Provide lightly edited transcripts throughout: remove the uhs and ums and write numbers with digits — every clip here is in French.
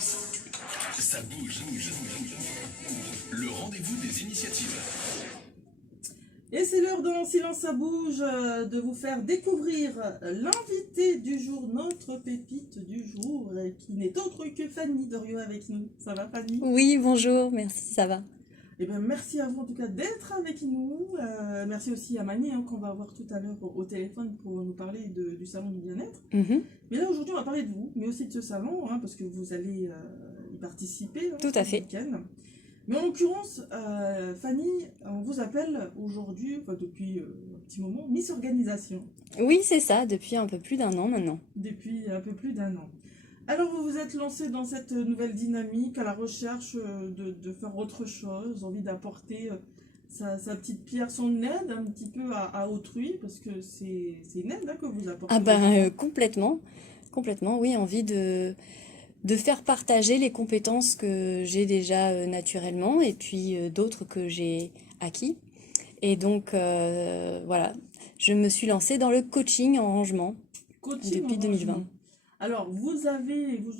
Ça bouge. Le rendez-vous des initiatives. Et c'est l'heure dans Silence ça bouge de vous faire découvrir l'invité du jour, notre pépite du jour, qui n'est autre que Fanny Doriot avec nous. Ça va Fanny? Oui, bonjour, merci, ça va. Eh bien, merci à vous en tout cas d'être avec nous. Merci aussi à Mani qu'on va avoir tout à l'heure au téléphone pour nous parler du salon du bien-être. Mhm, Mais là aujourd'hui on va parler de vous, mais aussi de ce salon, parce que vous allez y participer tout à ce fait. week-end. Mais en l'occurrence, Fanny, on vous appelle aujourd'hui, depuis un petit moment, Miss Organisation, Oui, c'est ça, depuis un peu plus d'un an maintenant. depuis un peu plus d'un an. Alors vous vous êtes lancé dans cette nouvelle dynamique à la recherche de faire autre chose, envie d'apporter sa petite pierre, son aide un petit peu à autrui, parce que c'est une aide que vous apportez Ah aux ben, gens. complètement, oui, envie de faire partager les compétences que j'ai déjà naturellement et puis d'autres que j'ai acquis. Et donc, voilà, je me suis lancée dans le coaching en rangement Coaching en depuis 2020. rangement. Alors, vous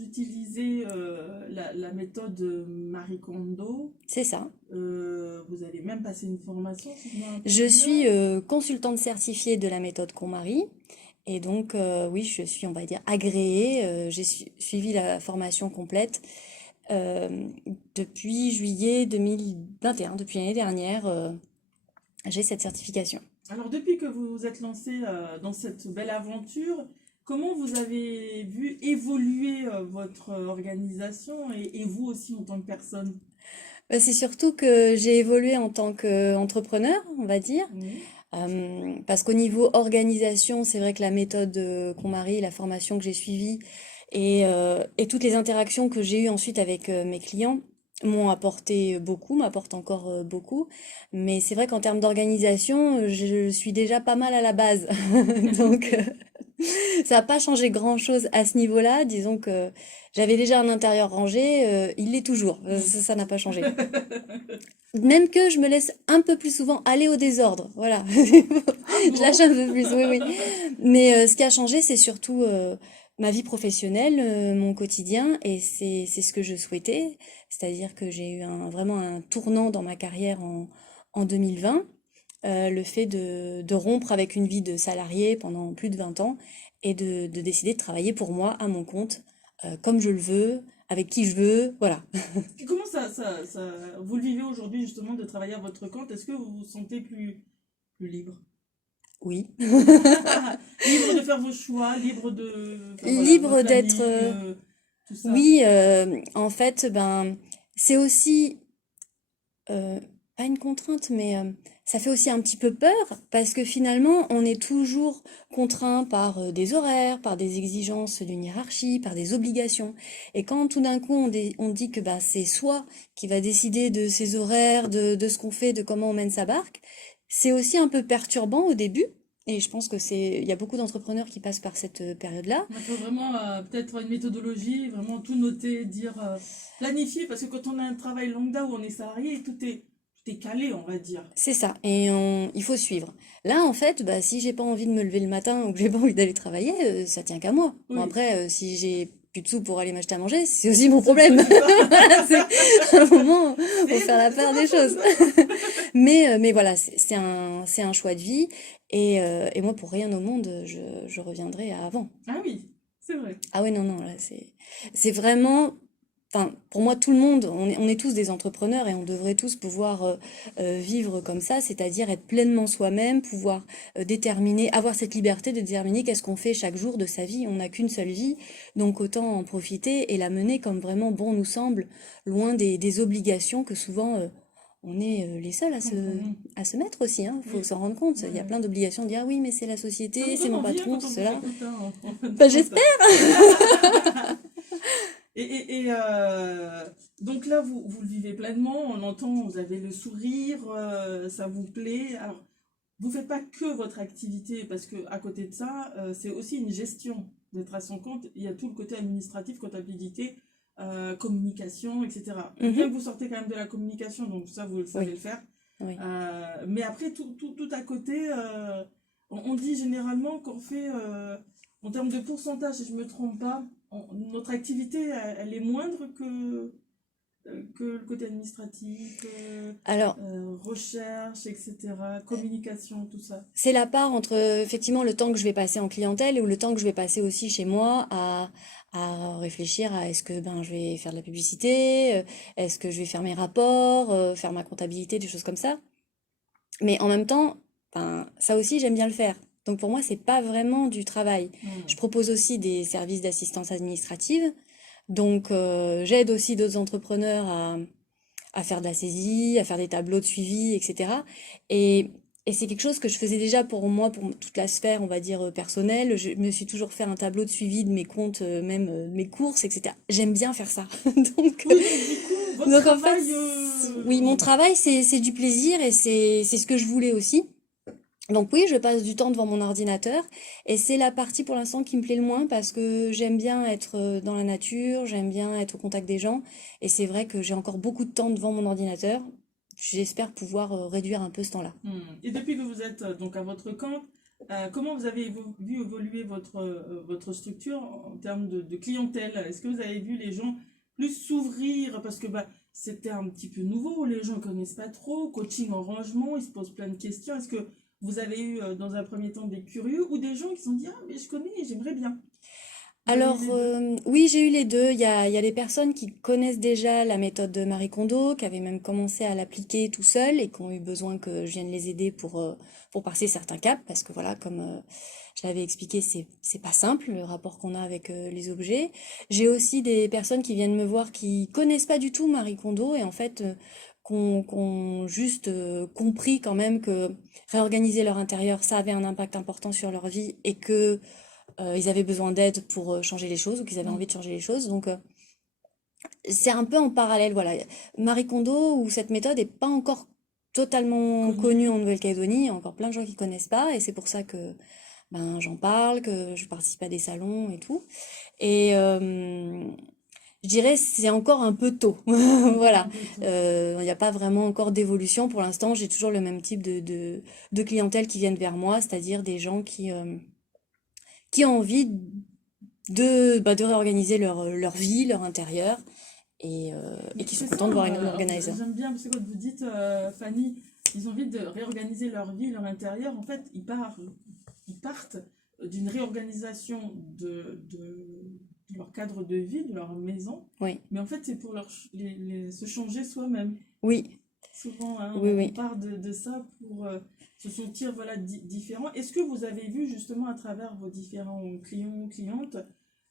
utilisez la méthode Marie Kondo. C'est ça. Vous avez même passé une formation, si je me Je rappelle suis bien. consultante certifiée de la méthode KonMari. Et donc, oui, je suis, on va dire, agréée. J'ai suivi la formation complète depuis juillet 2021, depuis l'année dernière. J'ai cette certification. Alors, depuis que vous vous êtes lancé dans cette belle aventure, comment vous avez vu évoluer votre organisation et vous aussi en tant que personne? C'est surtout que j'ai évolué en tant qu'entrepreneur, on va dire. Oui. Parce qu'au niveau organisation, c'est vrai que la méthode KonMari, la formation que j'ai suivie et toutes les interactions que j'ai eues ensuite avec mes clients m'ont apporté beaucoup, m'apportent encore beaucoup. Mais c'est vrai qu'en termes d'organisation, je suis déjà pas mal à la base. Donc, Ok. ça n'a pas changé grand-chose à ce niveau-là. Disons que j'avais déjà un intérieur rangé, il l'est toujours. Ça n'a pas changé. Même que je me laisse un peu plus souvent aller au désordre, voilà. Ah Je lâche bon? un peu plus, oui, oui. Mais ce qui a changé, c'est surtout ma vie professionnelle, mon quotidien, et c'est ce que je souhaitais. C'est-à-dire que j'ai eu vraiment un tournant dans ma carrière en 2020, le fait de rompre avec une vie de salarié pendant plus de 20 ans et de décider de travailler pour moi, à mon compte, comme je le veux, avec qui je veux, voilà. Et comment vous le vivez aujourd'hui justement de travailler à votre compte? Est-ce que vous vous sentez plus libre? Oui. Libre de faire vos choix, libre de faire voilà, votre Libre d'être, planning, tout ça. oui, en fait, ben, c'est aussi, euh, pas une contrainte, mais ça fait aussi un petit peu peur parce que finalement, on est toujours contraint par des horaires, par des exigences d'une hiérarchie, par des obligations. Et quand tout d'un coup, on dit que ben, c'est soi qui va décider de ses horaires, de ce qu'on fait, de comment on mène sa barque, c'est aussi un peu perturbant au début. Et je pense que il y a beaucoup d'entrepreneurs qui passent par cette période-là. Il faut vraiment peut-être une méthodologie, vraiment tout noter, dire, planifier, parce que quand on a un travail lambda où on est salarié, tout est calé, on va dire. C'est ça, et il faut suivre. Là, en fait, bah, si j'ai pas envie de me lever le matin ou que j'ai pas envie d'aller travailler, ça tient qu'à moi. Bon, Oui, après, si j'ai plus de sous pour aller m'acheter à manger, c'est aussi mon c'est problème. aussi ça. Voilà, à un moment, faut faire la C'est part pas des faux, choses. c'est pas faux. Mais voilà, c'est un choix de vie, et moi, pour rien au monde, je reviendrai à avant. Ah oui, c'est vrai. Ah oui, non, non, là, c'est vraiment, enfin, pour moi, tout le monde, on est tous des entrepreneurs et on devrait tous pouvoir vivre comme ça, c'est-à-dire être pleinement soi-même, pouvoir déterminer, avoir cette liberté de déterminer qu'est-ce qu'on fait chaque jour de sa vie. On n'a qu'une seule vie, donc autant en profiter et la mener comme vraiment bon nous semble, loin des obligations que souvent on est les seuls Mhm. à se mettre aussi, hein. Faut Oui, s'en rendre compte. oui, Il y a oui. plein d'obligations de dire ah oui, mais c'est la Ça société, vous c'est donne mon envie patron, quand c'est on vous cela. écoute, hein, en Bah, disant ça. j'espère. Donc là, vous le vivez pleinement, on entend, vous avez le sourire, ça vous plaît. Alors, vous faites pas que votre activité, parce que à côté de ça, c'est aussi une gestion d'être à son compte. Il y a tout le côté administratif, comptabilité, communication, etc. Bien Mhm. que vous sortez quand même de la communication, donc ça, vous le savez Oui, le faire. oui. Mais après, tout à côté, on dit généralement qu'on fait, en termes de pourcentage, si je me trompe pas, notre activité, elle est moindre que le côté administratif, Alors, recherche, etc., communication, tout ça. c'est la part entre effectivement le temps que je vais passer en clientèle ou le temps que je vais passer aussi chez moi à réfléchir à est-ce que ben je vais faire de la publicité, est-ce que je vais faire mes rapports, faire ma comptabilité, des choses comme ça. Mais en même temps, ben, ça aussi j'aime bien le faire. Donc pour moi, c'est pas vraiment du travail. Je Hmm. propose aussi des services d'assistance administrative. Donc j'aide aussi d'autres entrepreneurs à faire de la saisie, à faire des tableaux de suivi, etc. Et, et c'est quelque chose que je faisais déjà pour moi, pour toute la sphère, on va dire, personnelle. Je me suis toujours fait un tableau de suivi de mes comptes, même de mes courses, etc. J'aime bien faire ça. Donc, Oui, donc du coup, votre donc en fait, travail, oui, mon travail, c'est du plaisir et c'est ce que je voulais aussi. Donc oui, je passe du temps devant mon ordinateur et c'est la partie pour l'instant qui me plaît le moins parce que j'aime bien être dans la nature, j'aime bien être au contact des gens et c'est vrai que j'ai encore beaucoup de temps devant mon ordinateur. J'espère pouvoir réduire un peu ce temps-là. Et depuis que vous êtes donc à votre compte, comment vous avez vu évoluer votre structure en termes de clientèle? Est-ce que vous avez vu les gens plus s'ouvrir? Parce que bah, c'était un petit peu nouveau, les gens ne connaissent pas trop. Coaching en rangement, ils se posent plein de questions. Est-ce que vous avez eu dans un premier temps des curieux ou des gens qui se sont dit, ah, mais je connais, j'aimerais bien. Vous avez eu Alors, les deux? oui, j'ai eu les deux. Il y a des personnes qui connaissent déjà la méthode de Marie Kondo, qui avaient même commencé à l'appliquer tout seul et qui ont eu besoin que je vienne les aider pour passer certains caps, parce que voilà, comme je l'avais expliqué, c'est pas simple le rapport qu'on a avec les objets. J'ai aussi des personnes qui viennent me voir qui connaissent pas du tout Marie Kondo et en fait, qu'on juste compris quand même que réorganiser leur intérieur, ça avait un impact important sur leur vie et que ils avaient besoin d'aide pour changer les choses ou qu'ils avaient envie de Hmm. changer les choses. Donc, c'est un peu en parallèle, voilà. Marie Kondo, ou cette méthode, n'est pas encore totalement connue Connu. en Nouvelle-Calédonie. Il y a encore plein de gens qui connaissent pas, et c'est pour ça que ben, j'en parle, que je participe à des salons et tout. Et je dirais c'est encore un peu tôt. Encore Voilà. un peu tôt. Il n'y a pas vraiment encore d'évolution pour l'instant. J'ai toujours le même type de clientèle qui viennent vers moi, c'est-à-dire des gens qui ont envie de réorganiser leur vie, leur intérieur, et Mais qui sont c'est ça, contents de voir un organizer. j'aime bien, parce que quand vous dites, Fanny, ils ont envie de réorganiser leur vie, leur intérieur, en fait, ils partent d'une réorganisation de leur cadre de vie, de leur maison, Oui, mais en fait, c'est pour se changer soi-même. oui, Souvent, hein, oui, on oui. part de ça pour se sentir voilà, différent. Est-ce que vous avez vu justement à travers vos différents clients, clientes,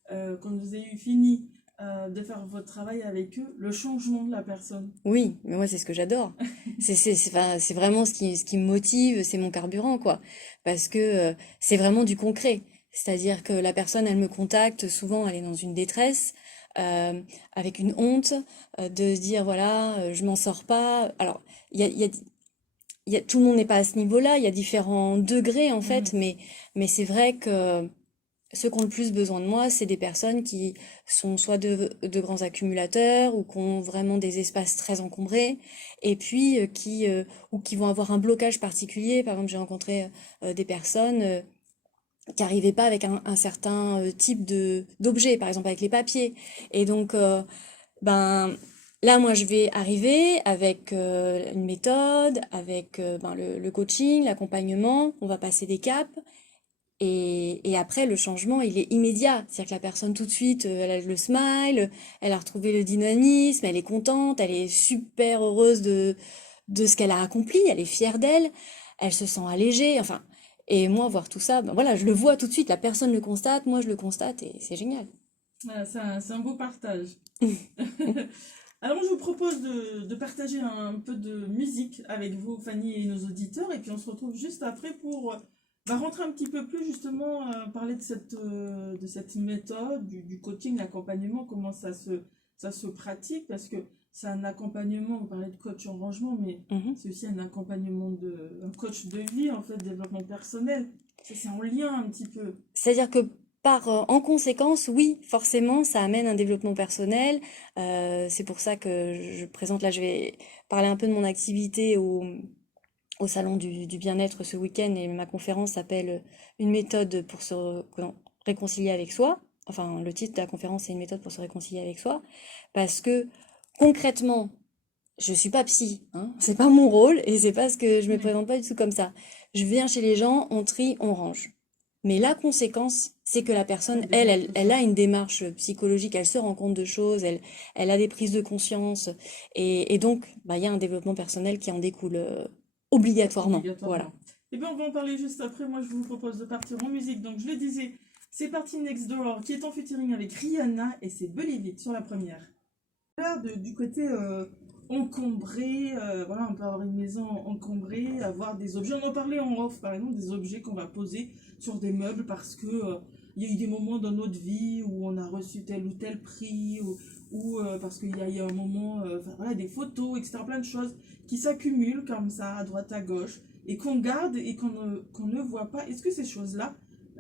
quand vous avez eu fini de faire votre travail avec eux, le changement de la personne? Oui, mais moi, c'est ce que j'adore. Enfin, c'est vraiment ce qui me motive, c'est mon carburant, quoi. Parce que c'est vraiment du concret. C'est-à-dire que la personne, elle me contacte, souvent, elle est dans une détresse, euh, avec une honte, de se dire, voilà, je m'en sors pas. Alors, il y a, il y a, tout le monde n'est pas à ce niveau-là, il y a différents degrés, en fait, Mhm. mais c'est vrai que ceux qui ont le plus besoin de moi, c'est des personnes qui sont soit de grands accumulateurs ou qui ont vraiment des espaces très encombrés et puis ou qui vont avoir un blocage particulier. Par exemple, j'ai rencontré des personnes qui n'arrivaient pas avec un certain type d'objet, par exemple avec les papiers. Et donc, ben, là, moi, je vais arriver avec une méthode, avec ben, le coaching, l'accompagnement, on va passer des caps. Et après, le changement, il est immédiat. C'est-à-dire que la personne, tout de suite, elle a le smile, elle a retrouvé le dynamisme, elle est contente, elle est super heureuse de ce qu'elle a accompli, elle est fière d'elle, elle se sent allégée. Enfin, et moi, voir tout ça, ben voilà, je le vois tout de suite. La personne le constate, moi, je le constate, et c'est génial. Voilà, c'est un beau partage. Alors, je vous propose de partager un peu de musique avec vous, Fanny, et nos auditeurs, et puis on se retrouve juste après pour bah, rentrer un petit peu plus justement, parler de cette méthode, du coaching, l'accompagnement, comment ça se pratique, parce que c'est un accompagnement, vous parlez de coach en rangement, mais Mhm. c'est aussi un accompagnement un coach de vie, en fait, développement personnel. Ça, c'est en lien un petit peu. C'est-à-dire que en conséquence, oui, forcément, ça amène un développement personnel. C'est pour ça que je présente, là, je vais parler un peu de mon activité au salon du bien-être ce week-end et ma conférence s'appelle Une méthode pour se réconcilier avec soi. enfin le titre de la conférence, c'est une méthode pour se réconcilier avec soi, parce que concrètement, je suis pas psy, hein, c'est pas mon rôle et c'est pas ce que je me Oui, présente pas du tout comme ça. Je viens chez les gens, on trie, on range. Mais la conséquence, c'est que la ça personne, débloque tout elle ça. a une démarche psychologique, elle se rend compte de choses, elle a des prises de conscience et donc, bah, il y a un développement personnel qui en découle obligatoirement. Voilà. Obligatoirement. Eh bien, on va en parler juste après. Moi, je vous propose de partir en musique. Donc, je le disais, c'est parti Next Door qui est en featuring avec Rihanna et c'est Believe It sur la première. Là, du côté encombré, voilà, on peut avoir une maison encombrée, avoir des objets. On en parlait en off, par exemple, des objets qu'on va poser sur des meubles parce que il y a eu des moments dans notre vie où on a reçu tel ou tel prix ou parce qu'il y a eu un moment, enfin, voilà, des photos, etc. Plein de choses qui s'accumulent comme ça à droite à gauche et qu'on garde et qu'on ne voit pas. Est-ce que ces choses-là,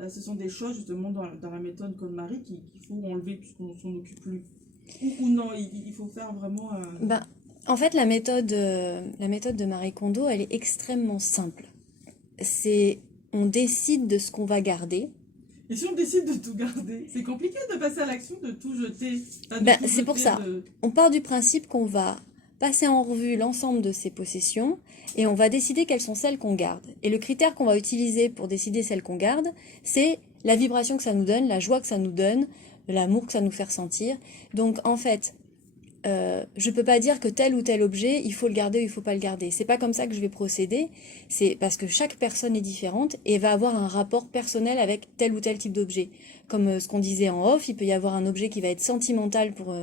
ce sont des choses justement dans la méthode KonMari qu'il faut enlever puisqu'on s'en occupe plus? Ou non, il faut faire vraiment. Ben, en fait, la méthode de Marie Kondo, elle est extrêmement simple. C'est, on décide de ce qu'on va garder. Et si on décide de tout garder, c'est compliqué de passer à l'action, de tout jeter. Enfin, de Ben, tout c'est pour jeter, ça. On part du principe qu'on va passer en revue l'ensemble de ses possessions et on va décider quelles sont celles qu'on garde. Et le critère qu'on va utiliser pour décider celles qu'on garde, c'est la vibration que ça nous donne, la joie que ça nous donne, l'amour que ça nous fait ressentir. Donc, en fait, je peux pas dire que tel ou tel objet, il faut le garder ou il faut pas le garder. C'est pas comme ça que je vais procéder. C'est parce que chaque personne est différente et va avoir un rapport personnel avec tel ou tel type d'objet. Comme ce qu'on disait en off, il peut y avoir un objet qui va être sentimental pour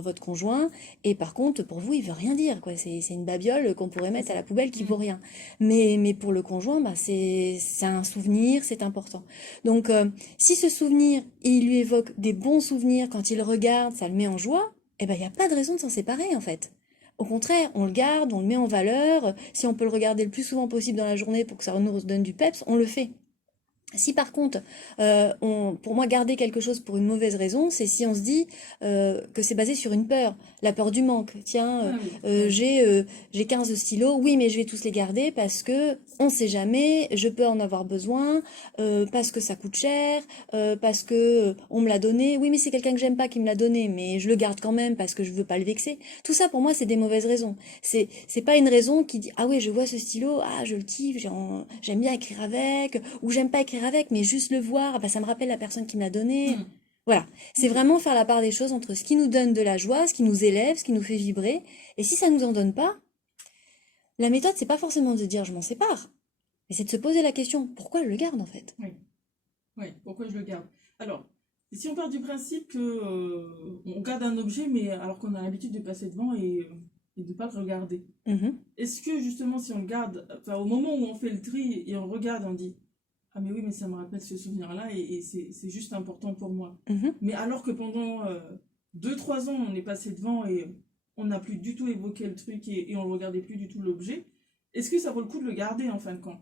votre conjoint et par contre pour vous il veut rien dire quoi. C'est une babiole qu'on pourrait c'est mettre à ça. la poubelle qui vaut Mm. rien. Mais pour le conjoint bah c'est un souvenir, c'est important. Donc si ce souvenir il lui évoque des bons souvenirs quand il le regarde, ça le met en joie eh ben, il n'y a pas de raison de s'en séparer, en fait. Au contraire, on le garde, on le met en valeur. Si on peut le regarder le plus souvent possible dans la journée pour que ça nous donne du peps, on le fait. Si par contre, pour moi, garder quelque chose pour une mauvaise raison, c'est si on se dit que c'est basé sur une peur, la peur du manque. Tiens, Ah oui, oui. j'ai 15 stylos, oui, mais je vais tous les garder parce que on sait jamais, je peux en avoir besoin, parce que ça coûte cher, parce que on me l'a donné. Oui, mais c'est quelqu'un que j'aime pas qui me l'a donné, mais je le garde quand même parce que je veux pas le vexer. Tout ça, pour moi, c'est des mauvaises raisons. C'est pas une raison qui dit ah oui, je vois ce stylo, ah je le kiffe, j'aime bien écrire avec, ou j'aime pas écrire avec, mais juste le voir, bah, ça me rappelle la personne qui me l'a donné. Mm. Voilà, c'est Ok. vraiment faire la part des choses entre ce qui nous donne de la joie, ce qui nous élève, ce qui nous fait vibrer. Et si ça nous en donne pas, la méthode, c'est pas forcément de dire je m'en sépare, mais c'est de se poser la question pourquoi je le garde en fait. Oui, oui. Pourquoi je le garde? Alors, si on part du principe que on garde un objet, mais alors qu'on a l'habitude de passer devant et de ne pas le regarder. Mhm, Est-ce que justement, si on le garde, enfin, au moment où on fait le tri et on regarde, on dit ah, mais oui, mais ça me rappelle ce souvenir-là et c'est juste important pour moi. mhm. Mais alors que pendant 2-3 ans, on est passé devant et on n'a plus du tout évoqué le truc et on ne regardait plus du tout l'objet, est-ce que ça vaut le coup de le garder en fin de compte?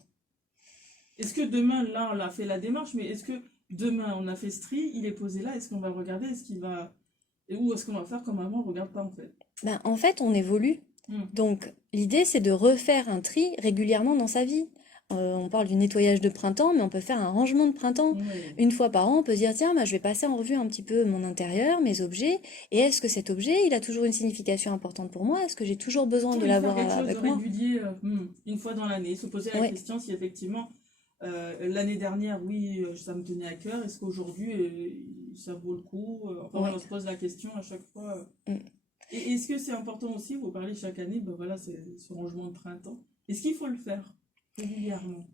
Est-ce que demain, là, on a fait la démarche, mais est-ce que demain, on a fait ce tri, il est posé là, est-ce qu'on va le regarder, est-ce qu'il va... Ou est-ce qu'on va faire comme avant, on ne regarde pas en fait? Ben, en fait, on évolue. Hmm. Donc, l'idée, c'est de refaire un tri régulièrement dans sa vie. On parle du nettoyage de printemps, mais on peut faire un rangement de printemps. Oui. Une fois par an, on peut se dire, tiens, bah, je vais passer en revue un petit peu mon intérieur, mes objets, et est-ce que cet objet, il a toujours une signification importante pour moi? Est-ce que j'ai toujours besoin de Oui, faire l'avoir quelque chose de avec moi? régulier une fois dans l'année, se poser la Ouais, question si effectivement l'année dernière, oui, ça me tenait à cœur, est-ce qu'aujourd'hui ça vaut le coup? Enfin, voilà, ouais. on se pose la question à chaque fois. Mm. Et est-ce que c'est important aussi, vous parlez chaque année, ben voilà, c'est ce rangement de printemps. Est-ce qu'il faut le faire régulièrement?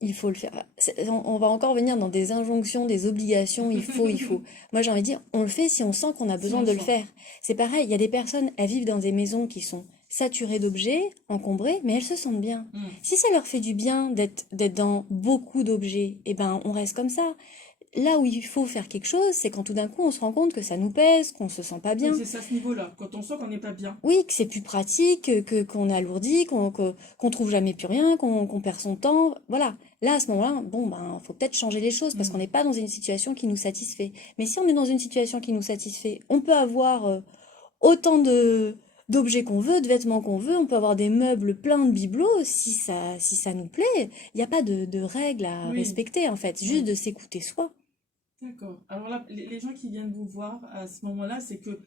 Il faut le faire. On va encore venir dans des injonctions, des obligations, il faut, il faut. Moi, j'ai envie de dire, on le fait si on sent qu'on a Si besoin on le de le sent. faire. C'est pareil, il y a des personnes, elles vivent dans des maisons qui sont saturées d'objets, encombrées, mais elles se sentent bien. Hmm. Si ça leur fait du bien d'être dans beaucoup d'objets, eh ben, on reste comme ça. Là où il faut faire quelque chose, c'est quand tout d'un coup on se rend compte que ça nous pèse, qu'on se sent pas Oui, bien. c'est ça, ce niveau-là, quand on sent qu'on n'est pas bien. Oui, que c'est plus pratique, qu'on alourdit, qu'on trouve jamais plus rien, qu'on perd son temps. Voilà. Là, à ce moment-là, bon, ben, faut peut-être changer les choses parce qu'on Hmm. n'est pas dans une situation qui nous satisfait. Mais si on est dans une situation qui nous satisfait, on peut avoir autant d'objets qu'on veut, de vêtements qu'on veut, on peut avoir des meubles pleins de bibelots si ça nous plaît. Il n'y a pas de règles à Oui, respecter, en fait, juste oui. de s'écouter soi. D'accord. Alors là, les gens qui viennent vous voir à ce moment-là, c'est que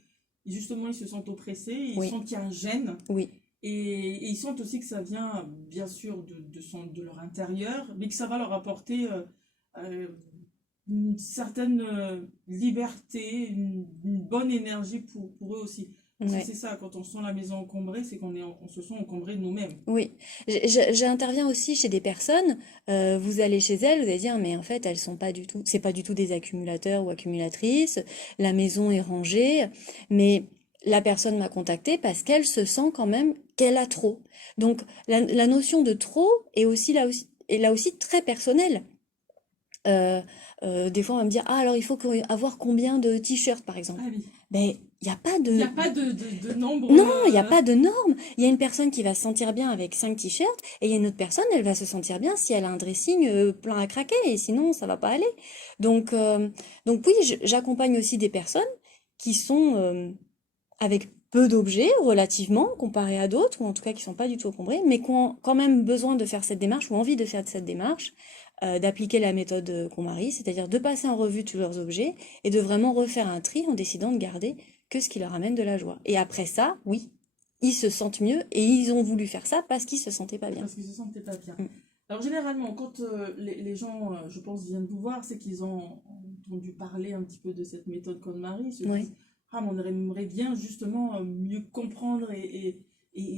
justement, ils se sentent oppressés, ils Oui, sentent qu'il y a un gêne, oui, et ils sentent aussi que ça vient, bien sûr, de leur intérieur, mais que ça va leur apporter euh, une certaine liberté, une bonne énergie pour eux aussi. Parce que ouais. c'est ça, quand on sent la maison encombrée, c'est on se sent encombré nous-mêmes. Oui, j'interviens aussi chez des personnes, vous allez chez elles, vous allez dire, mais en fait, elles sont pas du tout, c'est pas du tout des accumulateurs ou accumulatrices, la maison est rangée, mais la personne m'a contactée parce qu'elle se sent quand même qu'elle a trop. Donc, la notion de trop est là aussi très personnelle. Euh, des fois, on va me dire, ah, alors il faut avoir combien de t-shirts, par exemple. Ah oui. Mais il n'y a pas Il n'y a de, pas de nombre. non, il n'y a pas de norme. Il y a une personne qui va se sentir bien avec 5 t-shirts et il y a une autre personne, elle va se sentir bien si elle a un dressing plein à craquer et sinon ça va pas aller. Donc, euh, donc oui, j'accompagne aussi des personnes qui sont avec peu d'objets relativement comparé à d'autres ou en tout cas qui sont pas du tout encombrés mais qui ont quand même besoin de faire cette démarche ou envie de faire cette démarche, d'appliquer la méthode KonMari, c'est-à-dire de passer en revue tous leurs objets et de vraiment refaire un tri en décidant de garder que ce qui leur amène de la joie. Et après ça, oui, ils se sentent mieux et ils ont voulu faire ça parce qu'ils se sentaient pas bien. Parce qu'ils se sentaient pas bien. Mm. Alors généralement, quand les gens, je pense, viennent vous voir, c'est qu'ils ont entendu parler un petit peu de cette méthode KonMari, ils se Ouais. disent, ah, mais on aimerait bien justement mieux comprendre et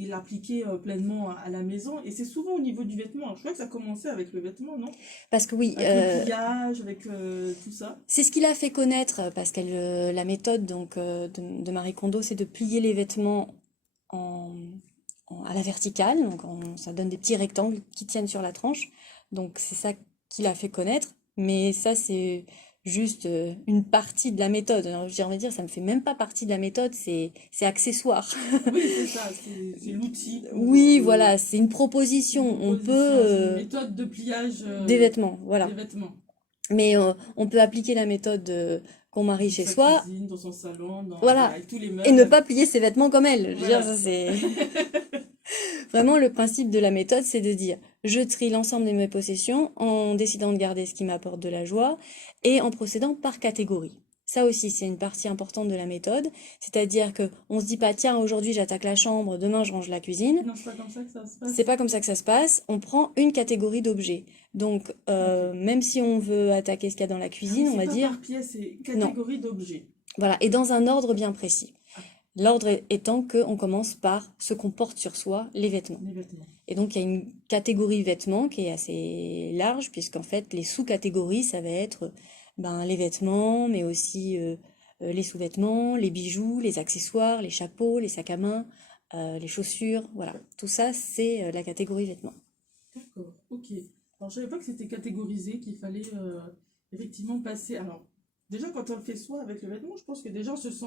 l'appliquer pleinement à la maison. Et c'est souvent au niveau du vêtement. Alors, je crois que ça a commencé avec le vêtement, non? Parce que oui, Avec le pliage, avec tout ça. c'est ce qui l'a fait connaître, parce qu'elle, la méthode de Marie Kondo, c'est de plier les vêtements en, à la verticale, donc ça donne des petits rectangles qui tiennent sur la tranche. Donc c'est ça qui l'a fait connaître, mais ça c'est juste une partie de la méthode. Alors, j'ai envie de dire, ça ne fait même pas partie de la méthode, c'est accessoire. Oui, c'est ça, c'est l'outil pour Oui, voilà, c'est une une proposition. On peut proposition, c'est une méthode de pliage des vêtements, des voilà. vêtements. Mais on peut appliquer la méthode qu'on marie Dans chez sa soi, cuisine, dans son salon, voilà, voilà, avec tous les et ne meubles. pas plier ses vêtements comme elle. Je veux dire, Voilà. ça c'est vraiment le principe de la méthode, c'est de dire, je trie l'ensemble de mes possessions en décidant de garder ce qui m'apporte de la joie et en procédant par catégorie. Ça aussi, c'est une partie importante de la méthode, c'est-à-dire que on se dit pas, tiens, aujourd'hui j'attaque la chambre, demain je range la cuisine. Non, c'est pas comme ça que ça se C'est passe. pas comme ça que ça se passe. On prend une catégorie d'objets. Donc, Ok. même si on veut attaquer ce qu'il y a dans la Ah oui, cuisine, on c'est va pas dire par pièce, c'est non. catégorie d'objets. Voilà, et dans un ordre bien précis. Ah, L'ordre étant qu'on commence par ce qu'on porte sur soi, les vêtements. les vêtements. Et donc, il y a une catégorie vêtements qui est assez large, puisqu'en fait, les sous-catégories, ça va être ben, les vêtements, mais aussi les sous-vêtements, les bijoux, les accessoires, les chapeaux, les sacs à main, les chaussures. Voilà, tout ça, c'est la catégorie vêtements. D'accord, ok. Alors, je savais pas que c'était catégorisé, qu'il fallait effectivement passer. Alors, déjà, quand on le fait soi avec le vêtement, je pense que déjà, on se sent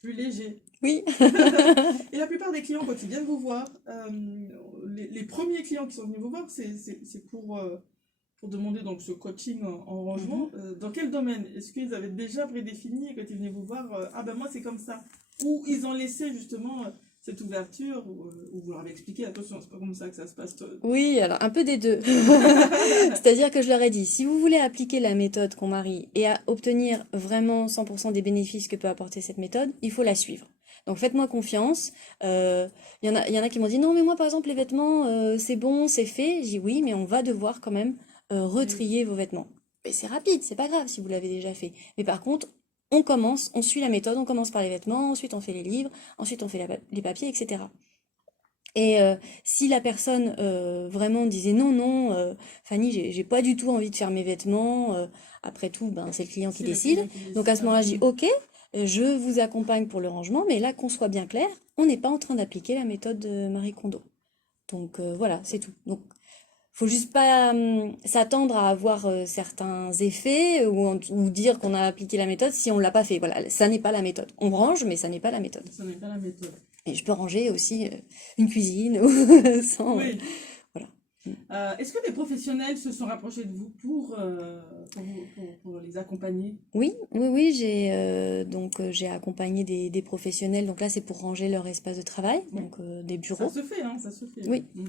plus léger. Oui. Et la plupart des clients, quand ils viennent vous voir, les premiers clients qui sont venus vous voir, c'est pour demander donc ce coaching en Mhm. rangement. Dans quel domaine? Est-ce qu'ils avaient déjà prédéfini quand ils venaient vous voir, ah ben moi c'est comme ça? Ou ils ont laissé justement cette ouverture, ou vous leur avez expliqué, attention, c'est pas comme ça que ça se passe. Oui, alors un peu des deux. C'est-à-dire que je leur ai dit, si vous voulez appliquer la méthode qu'on marie et à obtenir vraiment 100% des bénéfices que peut apporter cette méthode, il faut la suivre. Donc faites-moi confiance. Il y en a qui m'ont dit, non, mais moi par exemple les vêtements, c'est bon, c'est fait. J'ai dit oui, mais on va devoir quand même Oui, retrier vos vêtements. Mais c'est rapide, c'est pas grave si vous l'avez déjà fait. Mais par contre, on commence, on suit la méthode, on commence par les vêtements, ensuite on fait les livres, ensuite on fait les papiers, etc. Et si la personne vraiment disait non, non, Fanny, j'ai pas du tout envie de faire mes vêtements, après tout, ben, c'est le client qui c'est le décide. client qui Donc à décide. ce moment-là, je dis ok, je vous accompagne pour le rangement, mais là, qu'on soit bien clair, on n'est pas en train d'appliquer la méthode de Marie Kondo. Donc voilà, c'est tout. Donc faut juste pas s'attendre à avoir certains effets ou dire qu'on a appliqué la méthode si on l'a pas fait. Voilà, ça n'est pas la méthode. On range, mais ça n'est pas la méthode. Ce n'est pas la méthode. Et je peux ranger aussi une cuisine ou sans. Oui. Voilà. Est-ce que des professionnels se sont rapprochés de vous pour les accompagner? Oui, oui, oui, j'ai accompagné des professionnels. Donc là, c'est pour ranger leur espace de travail, Oui. donc des Ça bureaux. se fait, hein, ça se fait. Oui. Mm.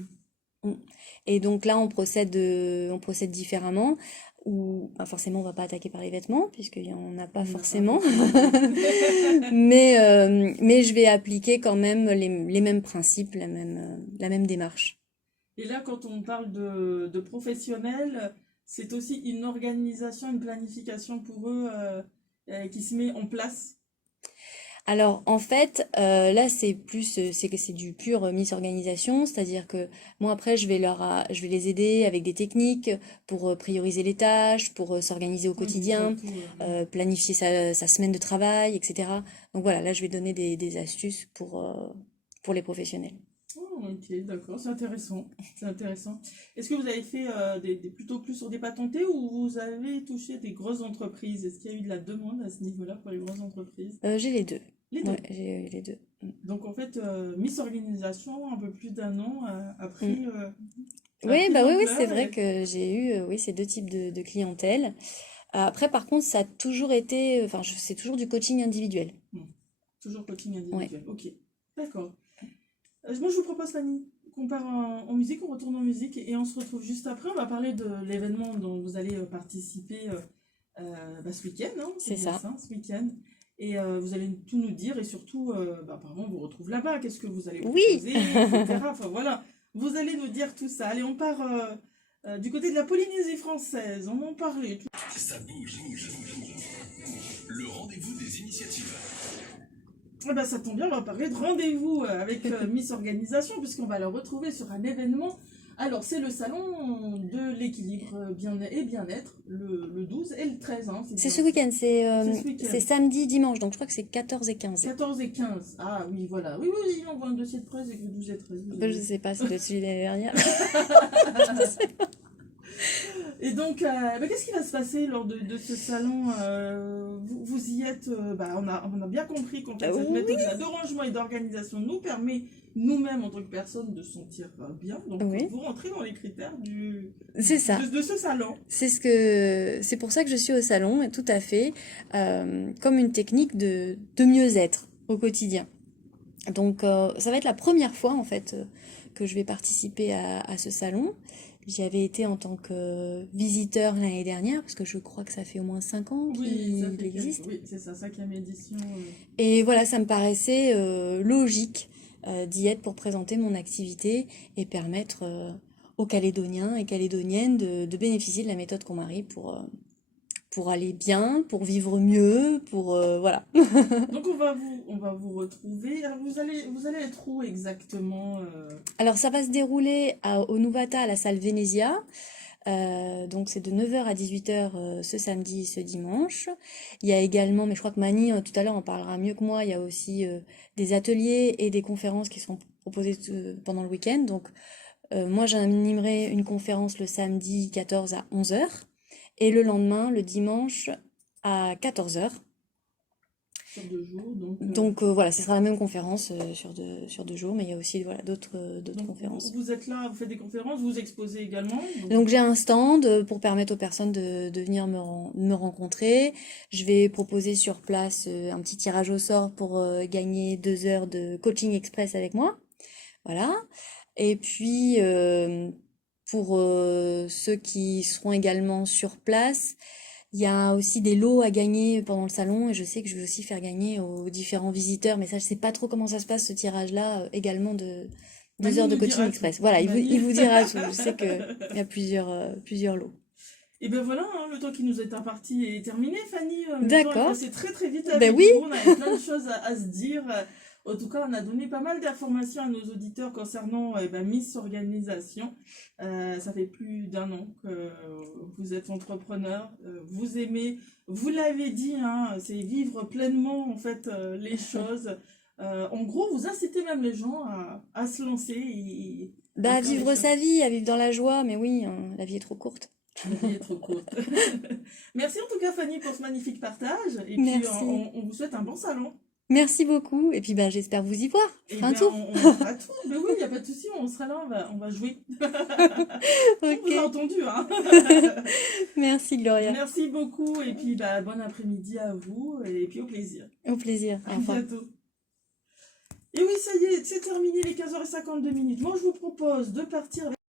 Mm. Et donc là, on procède différemment. où ben, forcément on va pas attaquer par les vêtements, puisqu'il n'y en a pas Il n'y en a pas forcément, forcément. mais je vais appliquer quand même les mêmes principes, la même démarche. Et là, quand on parle de professionnels, c'est aussi une organisation, une planification pour eux qui se met en place. Alors en fait, là c'est plus c'est que c'est du pur misorganisation, c'est-à-dire que moi après je vais les aider avec des techniques pour prioriser les tâches, pour s'organiser au Oui, vous quotidien, faites tout. planifier sa semaine de travail, etc. Donc voilà, là je vais donner des astuces pour les professionnels. Oh, ok, d'accord, c'est intéressant. C'est intéressant. Est-ce que vous avez fait plutôt plus sur des patentés ou vous avez touché des grosses entreprises? Est-ce qu'il y a eu de la demande à ce niveau-là pour les grosses entreprises? J'ai les deux. Les Ouais, deux. j'ai eu les deux. Donc en fait, Miss Organisation, un peu plus d'un an, Mm. a Oui, pris de bah oui, oui, c'est l'ampleur vrai et que j'ai eu oui, ces deux types de clientèle. Après, par contre, ça a toujours été, enfin, c'est toujours du coaching individuel. hmm, toujours coaching Ouais. individuel. Ok, d'accord. Moi, je vous propose, Fanny, qu'on part en musique, on retourne en musique et on se retrouve juste après. On va parler de l'événement dont vous allez participer ce week-end, hein, c'est C'est bien ça. ça, ce week-end. Et vous allez tout nous dire et surtout, apparemment, on vous retrouve là-bas. Qu'est-ce que vous allez Oui! proposer, etc. Enfin voilà, vous allez nous dire tout ça. Allez, on part du côté de la Polynésie française. On en parlait. Ça bouge. Le rendez-vous des initiatives. Ah bah, ça tombe bien, on va parler de rendez-vous avec Miss Organisation, puisqu'on va le retrouver sur un événement. Alors, c'est le salon de l'équilibre et bien-être, le 12 et le 13, hein, c'est C'est bien ce ça. week-end, C'est ce week-end. c'est samedi, dimanche, donc je crois que c'est 14 et 15. 14 et 15. Ah oui, voilà. Oui, oui, oui, on voit un dossier de presse avec le 12 et 13. Vous Je avez... sais pas, c'est de celui de l'année dernière. Et donc, qu'est-ce qui va se passer lors de ce salon vous y êtes, on a bien compris qu'en fait, cette Oui, méthode-là de rangement et d'organisation nous permet, nous-mêmes, en tant que personne, de se sentir bien. Donc, oui, vous rentrez dans les critères c'est ça. de ce salon. C'est pour ça que je suis au salon, et tout à fait, comme une technique de mieux-être au quotidien. Donc, ça va être la première fois, en fait, que je vais participer à ce salon. J'y avais été en tant que visiteur l'année dernière, parce que je crois que ça fait au moins 5 ans Oui, ça qu'il fait quelques... existe. Oui, c'est sa cinquième édition. Et voilà, ça me paraissait logique d'y être pour présenter mon activité et permettre aux Calédoniens et Calédoniennes de bénéficier de la méthode KonMari pour aller bien, pour vivre mieux, pour voilà. Donc, on va vous retrouver. Alors, vous allez être où exactement Alors ça va se dérouler au Nuvata à la salle Venezia. Donc c'est de 9h à 18h ce samedi et ce dimanche. Il y a également, mais je crois que Mani tout à l'heure en parlera mieux que moi, il y a aussi des ateliers et des conférences qui seront proposées pendant le week-end. Donc moi j'animerai une conférence le samedi 14 à 11h et le lendemain, le dimanche à 14h. sur 2 jours. Donc voilà, ce sera la même conférence sur 2 jours, mais il y a aussi voilà, d'autres Donc conférences. vous êtes là, vous faites des conférences, vous exposez également. Donc j'ai un stand pour permettre aux personnes de venir me rencontrer. Je vais proposer sur place un petit tirage au sort pour gagner 2 heures de coaching express avec moi. Voilà. Et puis pour ceux qui seront également sur place, il y a aussi des lots à gagner pendant le salon et je sais que je vais aussi faire gagner aux différents visiteurs, mais ça je sais pas trop comment ça se passe ce tirage-là également de deux Mani heures de nous coaching dira tout. express. Voilà, Mani... il vous dira tout. Je sais qu'il y a plusieurs lots. Et ben voilà, hein, le temps qui nous est imparti est terminé, Fanny. Le temps est D'accord. passé très très vite Ben avec oui, vous. On avait plein de choses à se dire. En tout cas, on a donné pas mal d'informations à nos auditeurs concernant Miss Organisation. Ça fait plus d'un an que vous êtes entrepreneur, vous aimez, vous l'avez dit, hein, c'est vivre pleinement en fait les choses. En gros, vous incitez même les gens à se lancer et bah faire les vivre choses. sa vie, à vivre dans la joie, mais oui, hein, la vie est trop courte. La vie est trop courte. Merci en tout cas Fanny pour ce magnifique partage. Et puis Merci. on vous souhaite un bon salon. Merci beaucoup. Et puis ben j'espère vous y voir. Je Et ferai un ben tour. on fera tout. Mais oui, il n'y a pas de souci, on sera là, on va jouer. On vous a Ok. entendu, hein. Merci Gloria. Merci beaucoup et puis bon après-midi à vous et puis au plaisir. Au plaisir. À Au revoir. bientôt. Et oui, ça y est, c'est terminé les 15h52 minutes. Moi, je vous propose de partir.